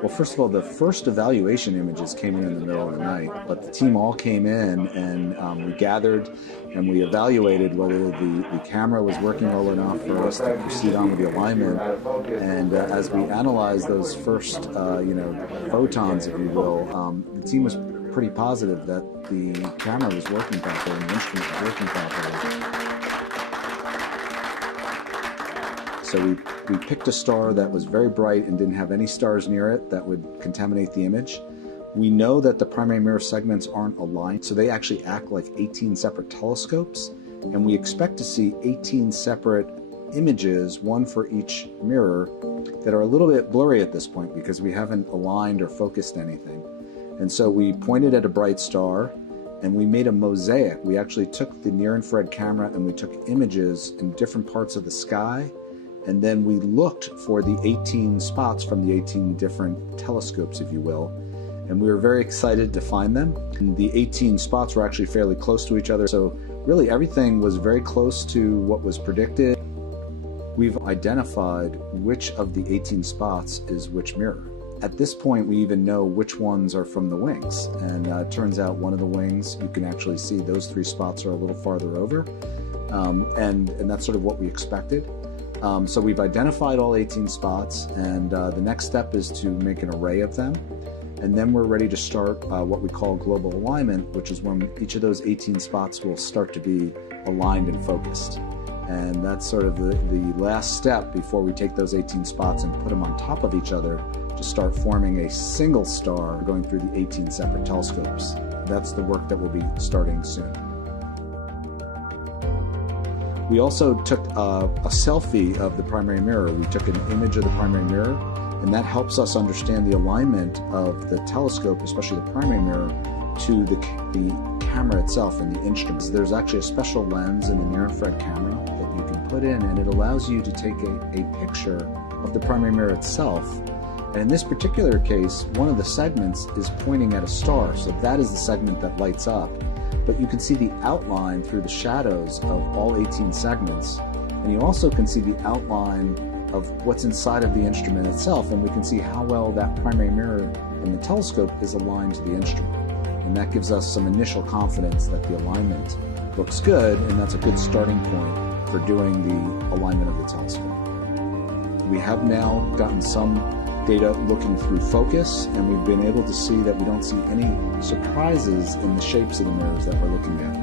Well, first of all, the first evaluation images came in the middle of the night, but the team all came in and we gathered and we evaluated whether the camera was working well enough for us to proceed on with the alignment. And as we analyzed those first, photons, if you will, the team was pretty positive that the camera was working properly and the instrument was working properly. So we picked a star that was very bright and didn't have any stars near it that would contaminate the image. We know that the primary mirror segments aren't aligned, so they actually act like 18 separate telescopes, and we expect to see 18 separate images, one for each mirror, that are a little bit blurry at this point because we haven't aligned or focused anything. And so we pointed at a bright star and we made a mosaic. We actually took the near-infrared camera and we took images in different parts of the sky, and then we looked for the 18 spots from the 18 different telescopes, if you will. And we were very excited to find them. And the 18 spots were actually fairly close to each other. So really everything was very close to what was predicted. We've identified which of the 18 spots is which mirror. At this point, we even know which ones are from the wings. And it turns out one of the wings, you can actually see those 3 spots are a little farther over. And that's sort of what we expected. So we've identified all 18 spots, and the next step is to make an array of them. And then we're ready to start what we call global alignment, which is when each of those 18 spots will start to be aligned and focused. And that's sort of the last step before we take those 18 spots and put them on top of each other to start forming a single star going through the 18 separate telescopes. That's the work that will be starting soon. We also took a selfie of the primary mirror. We took an image of the primary mirror, and that helps us understand the alignment of the telescope, especially the primary mirror, to the camera itself and the instruments. There's actually a special lens in the near-infrared camera that you can put in, and it allows you to take a picture of the primary mirror itself. And in this particular case, one of the segments is pointing at a star, so that is the segment that lights up. But you can see the outline through the shadows of all 18 segments, and you also can see the outline of what's inside of the instrument itself, and we can see how well that primary mirror in the telescope is aligned to the instrument. And that gives us some initial confidence that the alignment looks good, and that's a good starting point for doing the alignment of the telescope. We have now gotten some data looking through focus, and we've been able to see that we don't see any surprises in the shapes of the mirrors that we're looking at.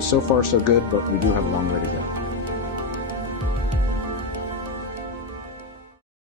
So far so good, but we do have a long way to go.